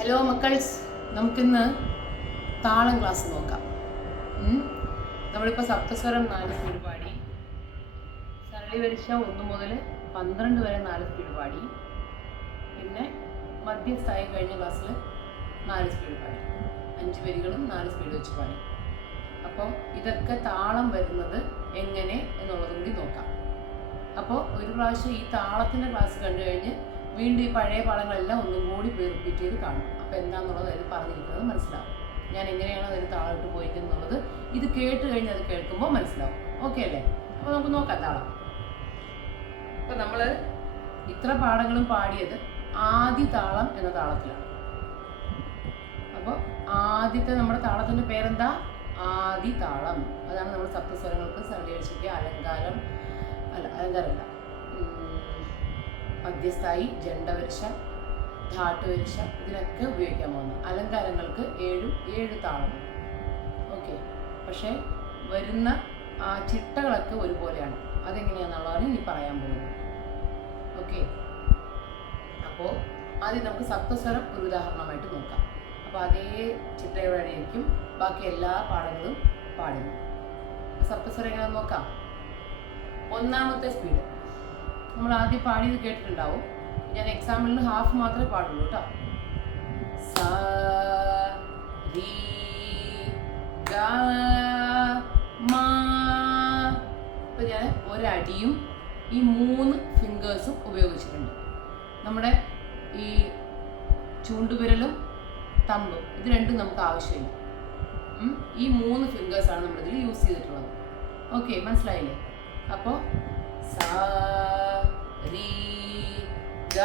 Hello മക്കൾസ്, നമുക്കിന്ന് താളം class നോക്കാം. നമ്മളിപ്പോൾ സപ്തസ്വരം 4 സ്പീഡ് പാടി, സരളി വരിശ 1 മുതൽ 12 വരെ 4 സ്പീഡ് പാടി, പിന്നെ മധ്യസ്ഥായി കഴിഞ്ഞ ക്ലാസ്സിൽ 4 സ്പീഡ് പാടി, 5 വരികളും 4 സ്പീഡ് വെച്ച് പാടി. അപ്പോൾ ഇതൊക്കെ താളം വരുന്നത് എങ്ങനെ എന്നുള്ളതും കൂടി നോക്കാം. അപ്പോൾ ഒരു പ്രാവശ്യം ഈ താളത്തിൻ്റെ ക്ലാസ് കണ്ടു കഴിഞ്ഞ് വീണ്ടും ഈ പഴയ പാഠങ്ങളെല്ലാം ഒന്നും കൂടി റിപ്പീറ്റ് ചെയ്ത് കാണും. അപ്പോൾ എന്താണെന്നുള്ളത് അതിൽ പറഞ്ഞിരിക്കുന്നത് മനസ്സിലാവും. ഞാൻ എങ്ങനെയാണ് അതിൽ താളമിട്ട് പോയിരിക്കുന്നുള്ളത് ഇത് കേട്ട് കഴിഞ്ഞ് അത് കേൾക്കുമ്പോൾ മനസ്സിലാവും. ഓക്കെ അല്ലേ? അപ്പോൾ നമുക്ക് നോക്കാം താളം. അപ്പോൾ നമ്മൾ ഇത്ര പാഠങ്ങളും പാടിയത് ആദി താളം എന്ന താളത്തിലാണ്. അപ്പോൾ ആദ്യത്തെ നമ്മുടെ താളത്തിൻ്റെ പേരെന്താ? ആദി താളം. അതാണ് നമ്മൾ സപ്തസ്വരങ്ങൾക്ക് സരളി വരിശയ്ക്ക് അലങ്കാരമല്ല, മധ്യസ്ഥായി, ജണ്ടവരിശ, ധാട്ടുവരിശ ഇതിനൊക്കെ ഉപയോഗിക്കാൻ പോകുന്നത്. അലങ്കാരങ്ങൾക്ക് 7 താളമാണ്. ഓക്കെ, പക്ഷേ വരുന്ന ആ ചിട്ടകളൊക്കെ ഒരുപോലെയാണ്. അതെങ്ങനെയാണെന്നുള്ളതാണ് ഇനി പറയാൻ പോകുന്നത്. ഓക്കെ, അപ്പോൾ ആദ്യം നമുക്ക് സപ്തസ്വരം ഒരു ഉദാഹരണമായിട്ട് നോക്കാം. അപ്പോൾ അതേ ചിട്ടയോടെയായിരിക്കും ബാക്കി എല്ലാ പാഠങ്ങളും പാടുന്നു. സപ്തസ്വരം എങ്ങനെ നോക്കാം. ഒന്നാമത്തെ സ്പീഡ് നമ്മൾ ആദ്യം പാടിയത് കേട്ടിട്ടുണ്ടാവും. ഞാൻ എക്സാമ്പിളിന് ഹാഫ് മാത്രമേ പാടുള്ളൂ കേട്ടോ. സ രി ഗ മ. ഇപ്പം ഞാൻ ഒരടിയും ഈ 3 ഫിംഗേഴ്സും ഉപയോഗിച്ചിട്ടുണ്ട്. നമ്മുടെ ഈ ചൂണ്ടുവിരലും തമ്പും ഇത് രണ്ടും നമുക്ക് ആവശ്യമില്ല. ഈ 3 ഫിംഗേഴ്സാണ് നമ്മളിതിൽ യൂസ് ചെയ്തിട്ടുള്ളത്. ഓക്കെ, മനസ്സിലായില്ലേ? അപ്പോൾ സ രി ഗ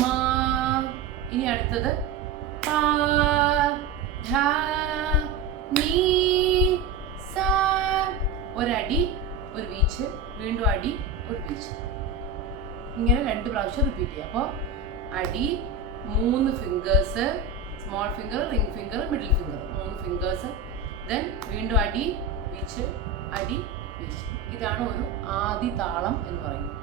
മ. ഇനി അടുത്തത് പ ധ നീ സ. ഒരടി ഒരു വീച്ച്, വീണ്ടും അടി ഒരു വീച്ച്, ഇങ്ങനെ 2 പ്രാവശ്യം റിപ്പീറ്റ് ചെയ്യുക. അപ്പോൾ അടി 3 fingers, small finger, ring finger, middle finger 3 fingers, then വീണ്ടും അടി വീച്ച്, അടി വീച്ച്. ഇതാണ് ഒരു ആദി താളം എന്ന് പറയുന്നത്.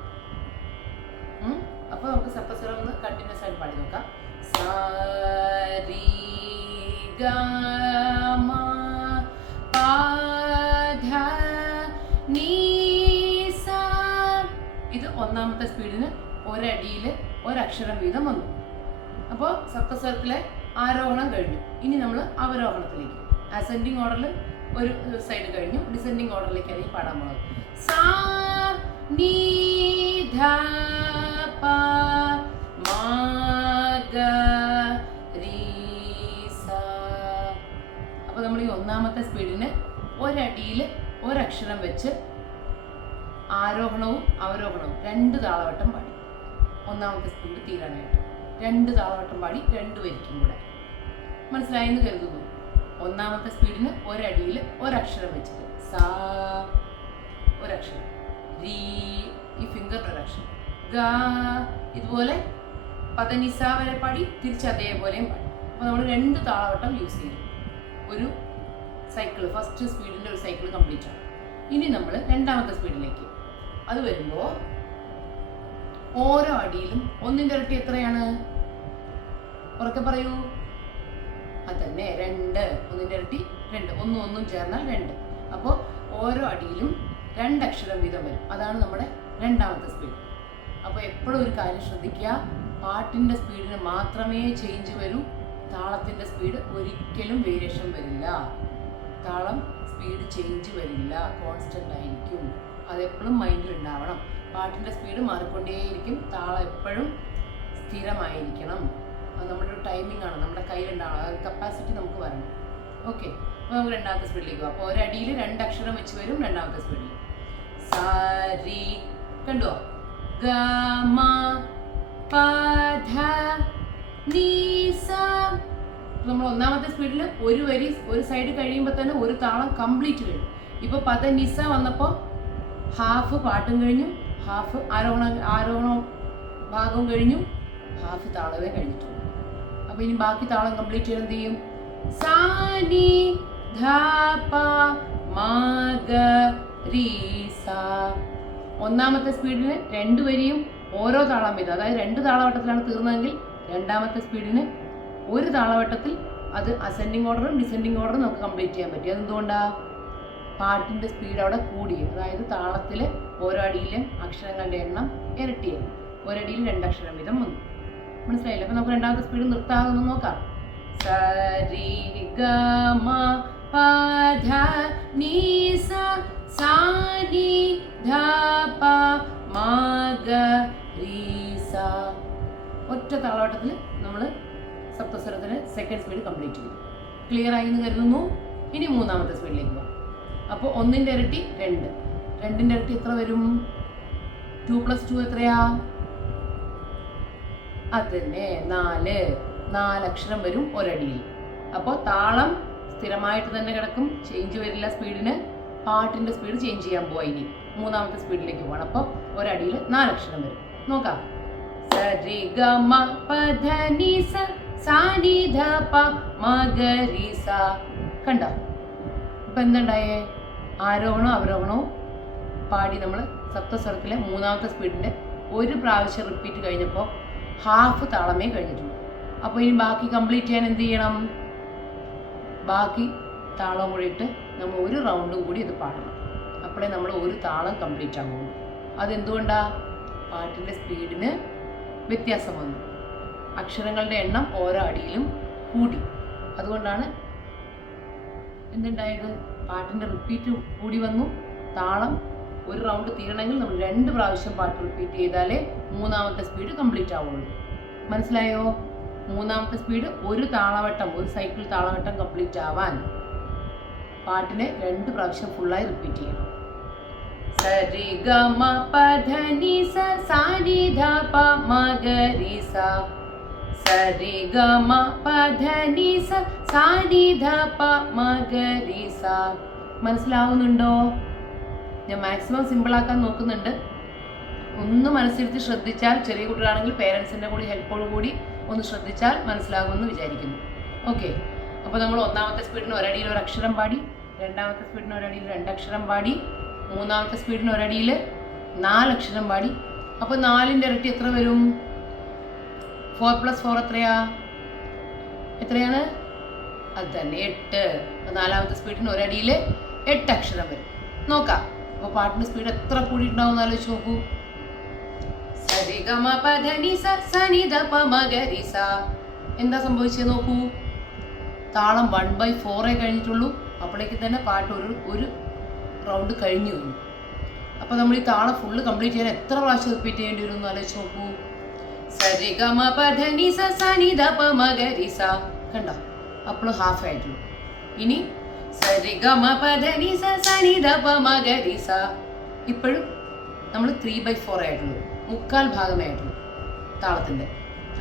അപ്പോൾ നമുക്ക് സപ്തസ്വരം ഒന്ന് കണ്ടിന്യൂസ് ആയിട്ട് പാടി നോക്കാം. സ രി ഗ മ പ ധ നീ സ. ഇത് ഒന്നാമത്തെ സ്പീഡിന് ഒരടിയിൽ ഒരക്ഷരം വീതം വന്നു. അപ്പോൾ സപ്തസ്വരത്തിലെ ആരോഹണം കഴിഞ്ഞു. ഇനി നമ്മൾ അവരോഹണത്തിലേക്ക് അസെൻഡിങ് ഓർഡറിൽ ഒരു സൈഡ് കഴിഞ്ഞു, ഡിസെൻഡിങ് ഓർഡറിലേക്കാണ് ഈ പാടാൻ പോകുന്നത്. സ നീ ധ പ മ ഗ രി സ. അപ്പോൾ നമ്മൾ ഈ ഒന്നാമത്തെ സ്പീഡിന് ഒരടിയിൽ ഒരക്ഷരം വെച്ച് ആരോഹണവും അവരോഹണവും 2 താളവട്ടം പാടി. ഒന്നാമത്തെ സ്പീഡ് തീരാനായിട്ട് 2 താളവട്ടം പാടി 2 വരിക്കും കൂടെ. മനസ്സിലായെന്ന് കരുതുന്നു. ഒന്നാമത്തെ സ്പീഡിന് ഒരടിയിൽ ഒരക്ഷരം വെച്ചിട്ട് സ ഒരക്ഷരം, രി ഈ ഫിംഗറിൻ്റെ ഒരക്ഷരം, ഗ ഇതുപോലെ പദനിസ വരെ പാടി തിരിച്ച് അതേപോലെയും പാടി. അപ്പോൾ നമ്മൾ 2 താളവട്ടം യൂസ് ചെയ്തു. ഒരു സൈക്കിൾ, ഫസ്റ്റ് സ്പീഡിൻ്റെ ഒരു സൈക്കിൾ കംപ്ലീറ്റ് ആണ്. ഇനി നമ്മൾ രണ്ടാമത്തെ സ്പീഡിലേക്ക് അത് വരുമ്പോൾ ഓരോ അടിയിലും 1ന്റെ ഇരട്ടി എത്രയാണ്? ഉറക്കെ പറയൂ. അതന്നെ 2. 1ന്റെ ഇരട്ടി 2, 1 ചേർന്നാൽ 2. അപ്പോൾ ഓരോ അടിയിലും 2 അക്ഷരം വീതം വരും. അതാണ് നമ്മുടെ രണ്ടാമത്തെ സ്പീഡ്. അപ്പോൾ എപ്പോഴും ഒരു കാര്യം ശ്രദ്ധിക്കുക, പാട്ടിൻ്റെ സ്പീഡിന് മാത്രമേ ചേഞ്ച് വരൂ. താളത്തിൻ്റെ സ്പീഡ് ഒരിക്കലും വേരിയേഷൻ വരില്ല. താളം സ്പീഡ് ചേഞ്ച് വരില്ല, കോൺസ്റ്റൻ്റ് ആയിരിക്കും. അതെപ്പോഴും മൈൻഡിൽ ഉണ്ടാവണം. പാട്ടിൻ്റെ സ്പീഡ് മാറിക്കൊണ്ടേയിരിക്കും, താളം എപ്പോഴും സ്ഥിരമായിരിക്കണം. അത് നമ്മുടെ ഒരു ടൈമിംഗ് ആണ്, നമ്മുടെ കയ്യിലുണ്ടാവണം. അത് കപ്പാസിറ്റി നമുക്ക് വരണം. ഓക്കെ, അപ്പോൾ നമുക്ക് രണ്ടാമത്തെ സ്പീഡിലേക്ക് പോകാം. അപ്പോൾ ഒരടിയിൽ 2 അക്ഷരം വെച്ച് വരും രണ്ടാമത്തെ സ്പീഡിൽ. സ രി കണ്ടോ? ഗ മ പ ധ നീ സ. നമ്മൾ ഒന്നാമത്തെ സ്പീഡിൽ ഒരു വരി ഒരു സൈഡ് കഴിയുമ്പോൾ തന്നെ ഒരു താളം കംപ്ലീറ്റ് കഴിഞ്ഞു. ഇപ്പോൾ പദ നിസ വന്നപ്പോൾ ഹാഫ് പാട്ടും കഴിഞ്ഞു, ഹാഫ് ആരോഹണ ഭാഗവും കഴിഞ്ഞു, ഹാഫ് താളവേ കഴിഞ്ഞിട്ടുള്ളൂ. അപ്പോൾ ഇനി ബാക്കി താളം കംപ്ലീറ്റ് ചെയ്യാൻ എന്ത് ചെയ്യും? സ നി ധ പ മ ഗ രി സ. ഒന്നാമത്തെ സ്പീഡിന് 2 വരിയും ഓരോ താളം വീതം, അതായത് 2 താളവട്ടത്തിലാണ് തീർന്നതെങ്കിൽ രണ്ടാമത്തെ സ്പീഡിന് ഒരു താളവട്ടത്തിൽ അത് അസെൻഡിങ് ഓർഡറും ഡിസെൻഡിങ് ഓർഡറും നമുക്ക് കംപ്ലീറ്റ് ചെയ്യാൻ പറ്റും. അതെന്തുകൊണ്ടാണ്? പാട്ടിൻ്റെ സ്പീഡ് അവിടെ കൂടി. അതായത് താളത്തിൽ ഓരോ അടിയിലും അക്ഷരങ്ങളുടെ എണ്ണം ഇരട്ടിയായി. ഒരടിയിൽ 2 അക്ഷരം വീതം വന്നു. മനസ്സിലായില്ല? അപ്പം നമുക്ക് രണ്ടാമത്തെ സ്പീഡ് നിർത്താതെ ഒന്ന് നോക്കാം. സ രി ഗ മ പ ധ നി സ സാ നി ധ പ മ ഗ രി സ. ഒറ്റ താളവട്ടത്തിൽ നമ്മൾ സപ്തസ്വരത്തിന് സെക്കൻഡ് സ്പീഡ് കംപ്ലീറ്റ് ചെയ്തു. ക്ലിയർ ആയി എന്ന് കരുതുന്നു. ഇനി മൂന്നാമത്തെ സ്പീഡിലേക്ക് പോകാം. അപ്പോൾ 1ന്റെ ഇരട്ടി 2, 2ന്റെ ഇരട്ടി എത്ര വരും? 2 + 2 എത്രയാ? അതന്നെ 4 അക്ഷരം വരും ഒരടിയിൽ. അപ്പോൾ താളം സ്ഥിരമായിട്ട് തന്നെ കിടക്കും, ചേഞ്ച് വരില്ല സ്പീഡിന്. പാട്ടിൻ്റെ സ്പീഡ് ചേഞ്ച് ചെയ്യാൻ പോവാ. ഇനി മൂന്നാമത്തെ സ്പീഡിലേക്ക് പോകണം. അപ്പോൾ ഒരടിയിൽ 4 അക്ഷരം വരും. നോക്കാം. സ രി ഗ മ പ ധ നി സ സാ നി ധ പ മ ഗ രി സ. കണ്ടോ? ഇപ്പം എന്തുണ്ടായേ? ആരോഹണവും അവരോഹണവും പാടി നമ്മൾ സപ്തസ്വരത്തിലെ മൂന്നാമത്തെ സ്പീഡിൻ്റെ ഒരു പ്രാവശ്യം റിപ്പീറ്റ് കഴിഞ്ഞപ്പോൾ ഹാഫ് താളമേ കഴിഞ്ഞിട്ടുള്ളൂ. അപ്പോൾ ഇനി ബാക്കി കംപ്ലീറ്റ് ചെയ്യാൻ എന്ത് ചെയ്യണം? ബാക്കി താളം കൂടി ഇട്ട് നമ്മൾ ഒരു റൗണ്ടും കൂടി ഇത് പാടണം. അപ്പോഴേ നമ്മൾ ഒരു താളം കംപ്ലീറ്റ് ആകുള്ളൂ. അതെന്തുകൊണ്ടാണ്? പാട്ടിൻ്റെ സ്പീഡിന് വ്യത്യാസം വന്നു. അക്ഷരങ്ങളുടെ എണ്ണം ഓരോ അടിയിലും കൂടി. അതുകൊണ്ടാണ് എന്തുണ്ടായത്? പാട്ടിൻ്റെ റിപ്പീറ്റ് കൂടി വന്നു. താളം ഒരു റൗണ്ട് തീരണമെങ്കിൽ നമ്മൾ 2 പ്രാവശ്യം പാട്ട് റിപ്പീറ്റ് ചെയ്താലേ മൂന്നാമത്തെ സ്പീഡ് കംപ്ലീറ്റ് ആവുള്ളൂ. മനസ്സിലായോ? മൂന്നാമത്തെ സ്പീഡ് ഒരു താളവട്ടം, ഒരു സൈക്കിൾ താളവട്ടം കംപ്ലീറ്റ് ആവാൻ പാട്ടിനെ 2 പ്രാവശ്യം ഫുള്ളായി റിപ്പീറ്റ് ചെയ്യണം. സ രി ഗ മ പ ധ നി സ സാ നി ധ പ മ ഗ രി സ. സ രി ഗ മ പ ധ നി സ സാ നി ധ പ മ ഗ രി സ. മനസ്സിലാവുന്നുണ്ടോ? ഞാൻ മാക്സിമം സിമ്പിളാക്കാൻ നോക്കുന്നുണ്ട്. ഒന്ന് മനസ്സിരുത്തി ശ്രദ്ധിച്ചാൽ, ചെറിയ കുട്ടികളാണെങ്കിൽ പേരൻസിൻ്റെ കൂടി ഹെൽപ്പോട് കൂടി ഒന്ന് ശ്രദ്ധിച്ചാൽ മനസ്സിലാകുമെന്ന് വിചാരിക്കുന്നു. ഓക്കെ. അപ്പോൾ നമ്മൾ ഒന്നാമത്തെ സ്പീഡിന് ഒരടിയിൽ 1 അക്ഷരം പാടി, രണ്ടാമത്തെ സ്പീഡിന് ഒരടിയിൽ 2 അക്ഷരം പാടി, മൂന്നാമത്തെ സ്പീഡിന് ഒരടിയിൽ 4 അക്ഷരം പാടി. അപ്പോൾ 4ന്റെ ഇരട്ടി എത്ര വരും? 4 + 4 എത്രയാ? എത്രയാണ്? അത് തന്നെ 8. നാലാമത്തെ സ്പീഡിന് ഒരടിയിൽ 8 അക്ഷരം വരും. നോക്കാം. അപ്പോൾ പാട്ടിൻ്റെ സ്പീഡ് എത്ര കൂടിയിട്ടുണ്ടാവും എന്ന് ആലോചിച്ച് നോക്കൂ. സ രി ഗ മ പ ധ നി സ സാ നി ധ പ മ ഗ രി സ. എന്താ സംഭവിച്ചത് നോക്കൂ. താളം 1/4 കഴിഞ്ഞിട്ടുള്ളൂ. അപ്പോഴേക്ക് തന്നെ പാട്ട് ഒരു റൗണ്ട് കഴിഞ്ഞു. അപ്പോൾ നമ്മൾ ഈ താളം ഫുള്ള് കംപ്ലീറ്റ് ചെയ്യാൻ എത്ര പ്രാവശ്യം റിപ്പീറ്റ് ചെയ്യേണ്ടി വരും എന്ന് ആലോചിച്ച് നോക്കൂ. സ രി ഗ മ പ ധ നി സ സാ നി ധ പ മ ഗ രി സ. കണ്ടോ? അപ്പോഴും ഹാഫ് ആയിട്ടുള്ളൂ. ഇനി സ രി ഗ മ പ ധ നി സ സാ നി ധ പ മ ഗ രി സ. ഇപ്പോഴും നമ്മൾ 3/4 ആയിട്ടുള്ളൂ, 3/4 ഭാഗമേ ആയിട്ടുള്ളൂ താളത്തിൻ്റെ.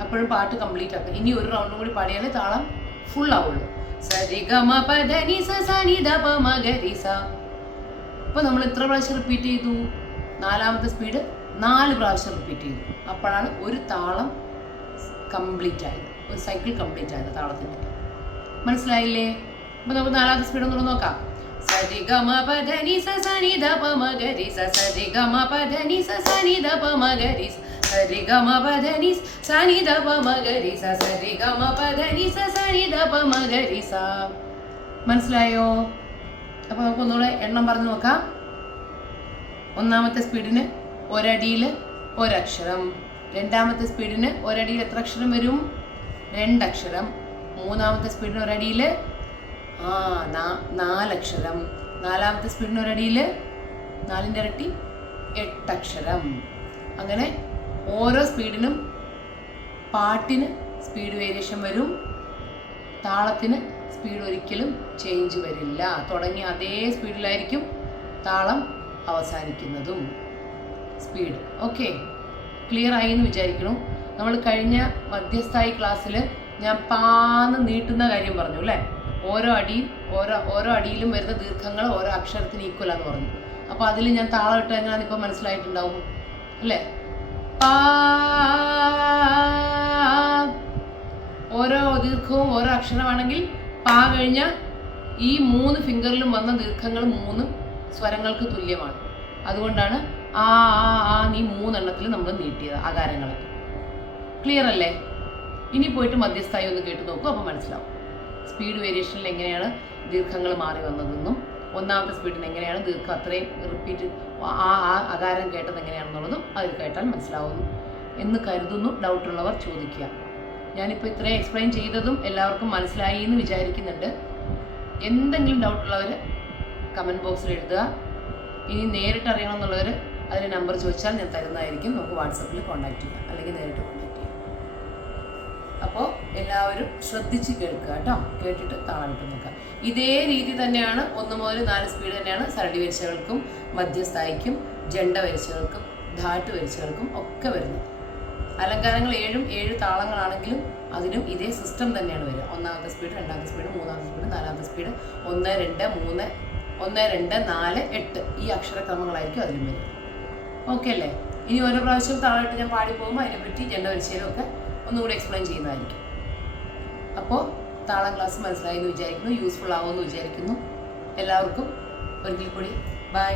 അപ്പോഴും പാട്ട് കംപ്ലീറ്റ് ആക്കും. ഇനി ഒരു റൗണ്ട് കൂടി പാടിയാലേ താളം ഫുൾ ആവുള്ളൂ. സ രി ഗ മ പ ധ നി സ സാ നി ധ പ മ ഗ രി സ. അപ്പോൾ നമ്മൾ എത്ര പ്രാവശ്യം റിപ്പീറ്റ് ചെയ്തു? നാലാമത്തെ സ്പീഡ് 4 പ്രാവശ്യം റിപ്പീറ്റ് ചെയ്തു. അപ്പോഴാണ് ഒരു താളം കംപ്ലീറ്റ് ആയത്, ഒരു സൈക്കിൾ കംപ്ലീറ്റ് ആയത് താളത്തിൻ്റെ. മനസ്സിലായില്ലേ? അപ്പോൾ നമുക്ക് നാലാമത്തെ സ്പീഡ് ഒന്നുകൂടെ നോക്കാം. സ രി ഗ മ പ ധ നി സ സാ നി ധ പ മ ഗ രി സ. സ രി ഗ മ പ ധ നി സ സാ നി ധ പ മ ഗ രി സ. സ രി ഗ മ പ ധ നി സാ നി ധ പ മ ഗ രി സ. സ രി ഗ മ പ ധ നി സ സാ നി ധ പ മ ഗ രി സ. മനസ്സിലായോ? അപ്പോൾ നമുക്ക് ഒന്നുകൂടെ എണ്ണം പറഞ്ഞു നോക്കാം. ഒന്നാമത്തെ സ്പീഡിന് ഒരടിയിൽ 1 അക്ഷരം. രണ്ടാമത്തെ സ്പീഡിന് ഒരടിയിൽ എത്ര അക്ഷരം വരും? 2 അക്ഷരം. മൂന്നാമത്തെ സ്പീഡിന് ഒരടിയിൽ 4 അക്ഷരം. നാലാമത്തെ സ്പീഡിന് ഒരടിയിൽ 4ന്റെ ഇരട്ടി 8 അക്ഷരം. അങ്ങനെ ഓരോ സ്പീഡിനും പാട്ടിന് സ്പീഡ് വേരിയേഷൻ വരും, താളത്തിന് സ്പീഡ് ഒരിക്കലും ചേഞ്ച് വരില്ല. തുടങ്ങിയ അതേ സ്പീഡിലായിരിക്കും താളം അവസാനിക്കുന്നതും. സ്പീഡ് ഓക്കെ, ക്ലിയർ ആയി എന്ന് വിചാരിക്കണം. നമ്മൾ കഴിഞ്ഞ മധ്യസ്ഥായി ക്ലാസ്സിൽ ഞാൻ പാന്ന് നീട്ടുന്ന കാര്യം പറഞ്ഞു അല്ലേ? ഓരോ അടിയിലും വരുന്ന ദീർഘങ്ങൾ ഓരോ അക്ഷരത്തിന് ഈക്വലാന്ന് പറഞ്ഞു. അപ്പോൾ അതിൽ ഞാൻ താളം ഇട്ട് എങ്ങനെയാണെന്ന് ഇപ്പോൾ മനസ്സിലായിട്ടുണ്ടാവും അല്ലേ? പാ. ഓരോ ദീർഘവും ഓരോ അക്ഷരമാണെങ്കിൽ പാ കഴിഞ്ഞ ഈ 3 ഫിംഗറിലും വന്ന ദീർഘങ്ങൾ 3 സ്വരങ്ങൾക്ക് തുല്യമാണ്. അതുകൊണ്ടാണ് ആ ആ ആ ഈ 3 എണ്ണത്തിൽ നമ്മൾ നീട്ടിയത് ആകാരങ്ങളെ. ക്ലിയർ അല്ലേ? ഇനി പോയിട്ട് മധ്യസ്ഥായി ഒന്ന് കേട്ട് നോക്കൂ, അപ്പോൾ മനസ്സിലാവും സ്പീഡ് വേരിയേഷനിൽ എങ്ങനെയാണ് ദീർഘങ്ങൾ മാറി വന്നതെന്നും ഒന്നാമത്തെ സ്പീഡിന് എങ്ങനെയാണ് ദീർഘം അത്രയും റിപ്പീറ്റ് ആ അകാരം കേട്ടത് എങ്ങനെയാണെന്നുള്ളതും അതിൽ കേട്ടാൽ മനസ്സിലാവുന്നു എന്ന് കരുതുന്നു. ഡൗട്ടുള്ളവർ ചോദിക്കുക. ഞാനിപ്പോൾ ഇത്രയും എക്സ്പ്ലെയിൻ ചെയ്തതും എല്ലാവർക്കും മനസ്സിലായി എന്ന് വിചാരിക്കുന്നുണ്ട്. എന്തെങ്കിലും ഡൗട്ടുള്ളവർ കമൻറ്റ് ബോക്സിൽ എഴുതുക. ഇനി നേരിട്ട് അറിയണമെന്നുള്ളവർ അതിന് നമ്പർ ചോദിച്ചാൽ ഞാൻ തരുന്നതായിരിക്കും. നമുക്ക് വാട്സപ്പിൽ കോൺടാക്ട് ചെയ്യാം, അല്ലെങ്കിൽ നേരിട്ട് കോൺടാക്ട് ചെയ്യാം. അപ്പോൾ എല്ലാവരും ശ്രദ്ധിച്ച് കേൾക്കുക കേട്ടോ. കേട്ടിട്ട് താളം ഇട്ട് നോക്കുക. ഇതേ രീതി തന്നെയാണ് 1 മുതൽ 4 സ്പീഡ് തന്നെയാണ് സരളി വരിച്ചകൾക്കും മധ്യസ്ഥായിക്കും ജണ്ട വരിച്ചകൾക്കും ധാട്ട് വരിച്ചകൾക്കും ഒക്കെ വരുന്നത്. അലങ്കാരങ്ങൾ 7 താളങ്ങളാണെങ്കിലും അതിനും ഇതേ സിസ്റ്റം തന്നെയാണ് വരിക. ഒന്നാമത്തെ സ്പീഡ്, രണ്ടാമത്തെ സ്പീഡ്, മൂന്നാമത്തെ സ്പീഡ്, നാലാമത്തെ സ്പീഡ്, 1, 2, 3, 1, 2, 4, 8 ഈ അക്ഷരക്രമങ്ങളായിരിക്കും അതിലും വരിക. ഓക്കെ അല്ലേ? ഇനി ഓരോ പ്രാവശ്യം താളമായിട്ട് ഞാൻ പാടി പോകുമ്പോൾ അതിനെപ്പറ്റി ജണ്ട വരിച്ചയിലും ഒക്കെ ഒന്നുകൂടി എക്സ്പ്ലെയിൻ ചെയ്യുന്നതായിരിക്കും. അപ്പോൾ താളം ക്ലാസ് മനസ്സിലായി എന്ന് വിചാരിക്കുന്നു, യൂസ്ഫുൾ ആവുമെന്ന് വിചാരിക്കുന്നു. എല്ലാവർക്കും ഒരിക്കൽ കൂടി ബൈ.